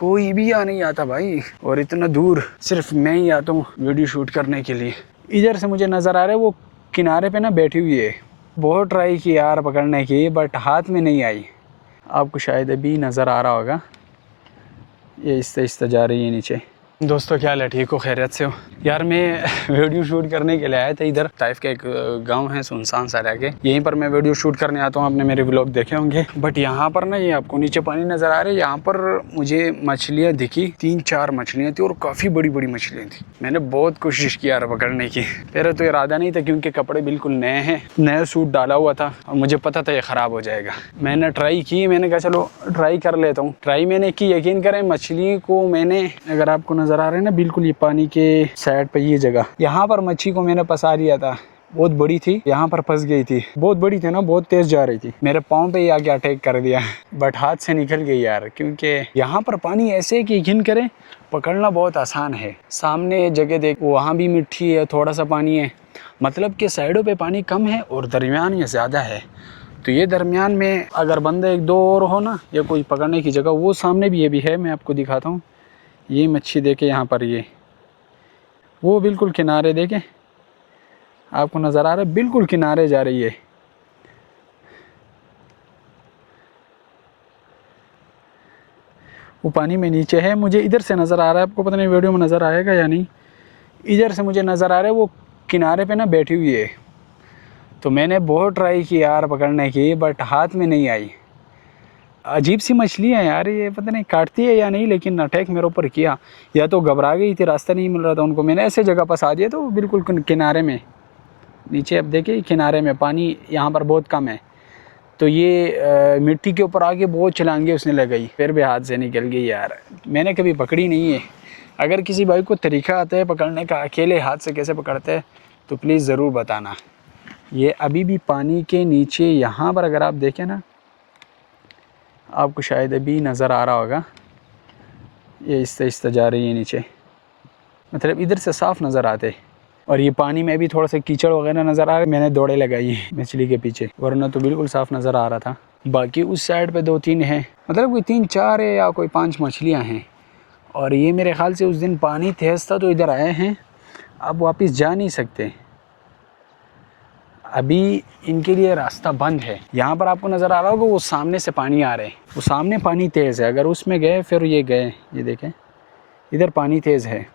कोई भी यहाँ नहीं आता भाई, और इतना दूर सिर्फ मैं ही आता हूँ वीडियो शूट करने के लिए। इधर से मुझे नज़र आ रहा है वो किनारे पे ना बैठी हुई है। बहुत ट्राई की यार पकड़ने की, बट हाथ में नहीं आई। आपको शायद अभी नज़र आ रहा होगा, ये इस्ते जा रही है नीचे। दोस्तों क्या हाल है, ठीक हो, खैरियत से हो? यार मैं वीडियो शूट करने के लिए आया था इधर। ताइफ का एक गांव है सुनसान सा रह के, यहीं पर मैं वीडियो शूट करने आता हूँ। आपने मेरे व्लॉग देखे होंगे। बट यहाँ पर ना ये आपको नीचे पानी नज़र आ रहा है, यहाँ पर मुझे मछलियाँ दिखी, 3-4 मछलियाँ थी और काफ़ी बड़ी बड़ी मछलियाँ थी। मैंने बहुत कोशिश की यार पकड़ने की। पहले तो इरादा नहीं था क्योंकि कपड़े बिल्कुल नए हैं, नया सूट डाला हुआ था और मुझे पता था ये ख़राब हो जाएगा। मैंने ट्राई की, मैंने कहा चलो ट्राई कर लेता हूँ। ट्राई मैंने की, यकीन करें मछली को मैंने, अगर आपको नज़र आ रहा है ना बिल्कुल ये पानी के साइड पे ये जगह, यहाँ पर मच्छी को मैंने फंसा लिया था। बहुत बड़ी थी, यहाँ पर फंस गई थी, बहुत बड़ी थी ना, बहुत तेज जा रही थी। मेरे पाँव पे ही आके अटैक कर दिया, बट हाथ से निकल गई यार। क्योंकि यहाँ पर पानी ऐसे है कि यकीन करें पकड़ना बहुत आसान है। सामने जगह देख, वहाँ भी मिट्टी है, थोड़ा सा पानी है, मतलब कि साइडों पे पानी कम है और दरमियान में ज़्यादा है। तो ये दरमियान में अगर बंदे 1-2 और हो ना, या कोई पकड़ने की जगह, वो सामने भी ये भी है, मैं आपको दिखाता हूँ। ये मच्छी देखे यहाँ पर, ये वो बिल्कुल किनारे देखे, आपको नज़र आ रहा है, बिल्कुल किनारे जा रही है। वो पानी में नीचे है, मुझे इधर से नज़र आ रहा है, आपको पता नहीं वीडियो में नज़र आएगा या नहीं। इधर से मुझे नज़र आ रहा है वो किनारे पे ना बैठी हुई है। तो मैंने बहुत ट्राई की यार पकड़ने की, बट हाथ में नहीं आई। अजीब सी मछली है यार ये, पता नहीं काटती है या नहीं, लेकिन अटैक मेरे ऊपर किया। या तो घबरा गई थी, रास्ता नहीं मिल रहा था उनको, मैंने ऐसे जगह फंसा दिया तो बिल्कुल किनारे में नीचे। अब देखिए किनारे में पानी यहाँ पर बहुत कम है, तो ये मिट्टी के ऊपर आके बहुत छलांगे उसने लगाई, फिर भी हाथ से निकल गई यार। मैंने कभी पकड़ी नहीं है। अगर किसी भाई को तरीका आता है पकड़ने का, अकेले हाथ से कैसे पकड़ते हैं, तो प्लीज़ ज़रूर बताना। ये अभी भी पानी के नीचे यहाँ पर अगर आप देखें ना, आपको शायद अभी नज़र आ रहा होगा, ये इस्ते जा रही है नीचे, मतलब इधर से साफ़ नज़र आते। और ये पानी में भी थोड़ा सा कीचड़ वगैरह नज़र आ रहा है, मैंने दौड़े लगाई है मछली के पीछे, वरना तो बिल्कुल साफ़ नज़र आ रहा था। बाकी उस साइड पे 2-3 हैं, मतलब कोई 3-4 है या कोई 5 मछलियाँ हैं। और ये मेरे ख्याल से उस दिन पानी तेज़ था तो इधर आए हैं, अब वापस जा नहीं सकते, अभी इनके लिए रास्ता बंद है। यहाँ पर आपको नज़र आ रहा होगा वो सामने से पानी आ रहे हैं, वो सामने पानी तेज़ है, अगर उसमें गए फिर ये गए, ये देखें इधर पानी तेज़ है।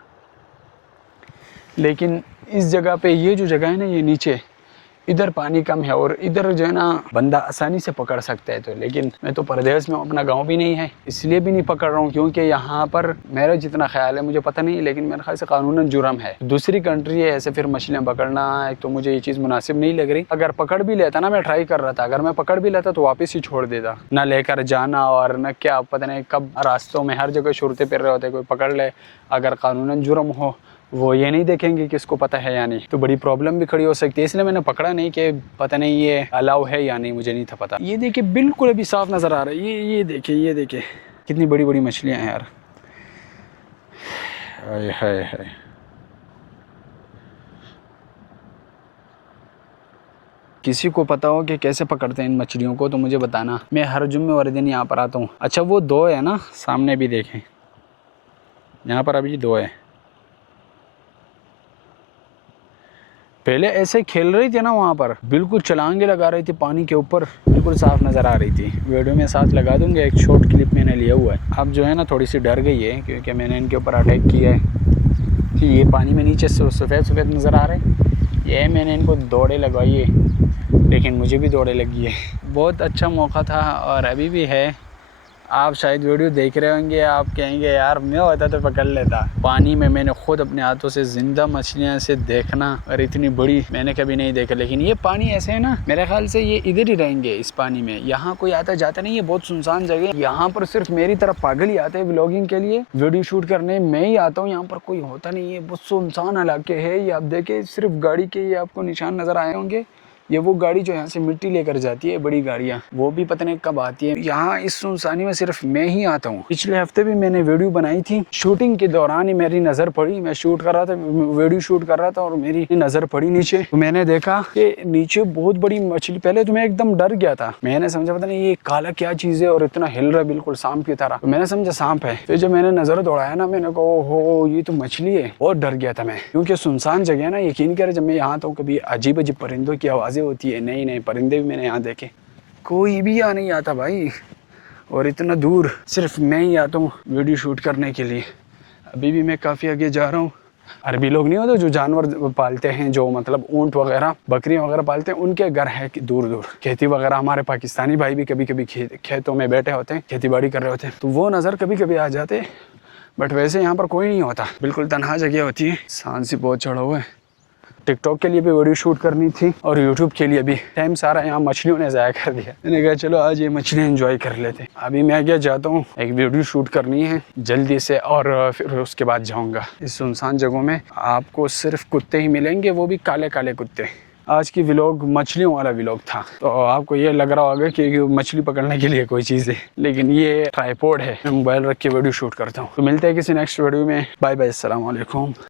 लेकिन इस जगह पे, ये जो जगह है ना ये नीचे, इधर पानी कम है और इधर जो है ना बंदा आसानी से पकड़ सकता है। तो लेकिन मैं तो परदेश में हूँ, अपना गांव भी नहीं है, इसलिए भी नहीं पकड़ रहा हूँ, क्योंकि यहाँ पर मेरा जितना ख्याल है, मुझे पता नहीं, लेकिन मेरे ख्याल से कानूनन जुर्म है। दूसरी कंट्री है, ऐसे फिर मछलियाँ पकड़ना, एक तो मुझे ये चीज़ मुनासिब नहीं लग रही। अगर पकड़ भी लेता ना, मैं ट्राई कर रहा था, अगर मैं पकड़ भी लेता तो वापस ही छोड़ देता, ना लेकर जाना, और न क्या पता नहीं कब रास्तों में हर जगह शुरते फिर रहे होते, कोई पकड़ ले। अगर कानूनन जुर्म हो, वो ये नहीं देखेंगे कि इसको पता है या नहीं, तो बड़ी प्रॉब्लम भी खड़ी हो सकती है। इसलिए मैंने पकड़ा नहीं कि पता नहीं ये अलाउ है या नहीं, मुझे नहीं था पता। ये देखिए बिल्कुल अभी साफ नज़र आ रहा है, ये देखिए, ये देखिए कितनी बड़ी बड़ी मछलियाँ हैं यार। हाय हाय हाय, किसी को पता हो कि कैसे पकड़ते हैं इन मछलियों को तो मुझे बताना, मैं हर जुम्मे वाले दिन यहाँ पर आता हूँ। अच्छा वो 2 है ना, सामने भी देखें, यहाँ पर अभी 2 है। पहले ऐसे खेल रही थी ना, वहाँ पर बिल्कुल छलांगे लगा रही थी पानी के ऊपर, बिल्कुल साफ नज़र आ रही थी। वीडियो में साथ लगा दूंगा, एक शॉर्ट क्लिप मैंने लिया हुआ है। अब जो है ना थोड़ी सी डर गई है, क्योंकि मैंने इनके ऊपर अटैक किया है कि ये पानी में नीचे सफ़ेद सफ़ेद नज़र आ रहे हैं। ये मैंने इनको दौड़े लगवाई है, लेकिन मुझे भी दौड़े लगी है। बहुत अच्छा मौका था और अभी भी है। आप शायद वीडियो देख रहे होंगे, आप कहेंगे यार मैं होता तो पकड़ लेता। पानी में मैंने खुद अपने हाथों से ज़िंदा मछलियाँ से देखना, और इतनी बड़ी मैंने कभी नहीं देखा। लेकिन ये पानी ऐसे है ना, मेरे ख्याल से ये इधर ही रहेंगे इस पानी में, यहाँ कोई आता जाता नहीं है, बहुत सुनसान जगह। यहाँ पर सिर्फ मेरी तरफ पागल ही आते हैं व्लॉगिंग के लिए, वीडियो शूट करने मैं ही आता हूँ। यहाँ पर कोई होता नहीं है, बहुत सुनसान इलाके है। ये आप देखे सिर्फ गाड़ी के ये आपको निशान नज़र आए होंगे, ये वो गाड़ी जो यहाँ से मिट्टी लेकर जाती है, बड़ी गाड़ियाँ, वो भी पता नहीं कब आती है। यहाँ इस सुनसानी में सिर्फ मैं ही आता हूँ। पिछले हफ्ते भी मैंने वीडियो बनाई थी, शूटिंग के दौरान ही मेरी नज़र पड़ी, मैं शूट कर रहा था, वीडियो शूट कर रहा था और मेरी नज़र पड़ी नीचे। तो मैंने देखा कि नीचे बहुत बड़ी मछली। पहले तो मैं एकदम डर गया था, मैंने समझा पता नहीं ये काला क्या चीज़ है और इतना हिल रहा है बिल्कुल सांप की तरह। तो मैंने समझा सांप है। फिर जब मैंने नज़र दौड़ाया ना, मैंने कहा ओहो ये तो मछली है। बहुत डर गया था मैं, क्योंकि सुनसान जगह है ना। यकीन करें जब मैं यहाँ आता हूँ कभी अजीब अजीब परिंदों की आवाज़ें होती है, नए नए परिंदे भी मैंने यहाँ देखे। कोई भी यहाँ नहीं आता भाई, और इतना दूर सिर्फ मैं ही आता हूँ वीडियो शूट करने के लिए। अभी भी मैं काफ़ी आगे जा रहा हूँ। अरबी लोग नहीं होते जो जानवर पालते हैं, जो मतलब ऊँट वगैरह बकरियाँ वगैरह पालते हैं, उनके घर है दूर दूर। खेती वगैरह हमारे पाकिस्तानी भाई भी कभी कभी खेतों में बैठे होते हैं, खेती बाड़ी कर रहे होते हैं, तो वो नज़र कभी कभी आ जाते। बट वैसे यहाँ पर कोई नहीं होता, बिल्कुल तनहा जगह होती है। सांस ही बहुत चढ़ा हुआ है। टिकटॉक के लिए भी वीडियो शूट करनी थी और यूट्यूब के लिए भी। टाइम सारा यहाँ मछलियों ने ज़ाया कर दिया। मैंने कहा चलो आज ये मछलियाँ एंजॉय कर लेते हैं। अभी मैं क्या जाता हूँ, एक वीडियो शूट करनी है जल्दी से और फिर उसके बाद जाऊँगा। इस सुनसान जगहों में आपको सिर्फ कुत्ते ही मिलेंगे, वो भी काले काले कुत्ते। आज की व्लॉग मछलियों वाला व्लॉग था, तो आपको ये लग रहा होगा कि मछली पकड़ने के लिए कोई चीज़ है, लेकिन ये ट्राइपॉड है। मैं मोबाइल रख के वीडियो शूट करता हूँ। तो मिलते हैं किसी नेक्स्ट वीडियो में। बाय बाय, अस्सलाम वालेकुम।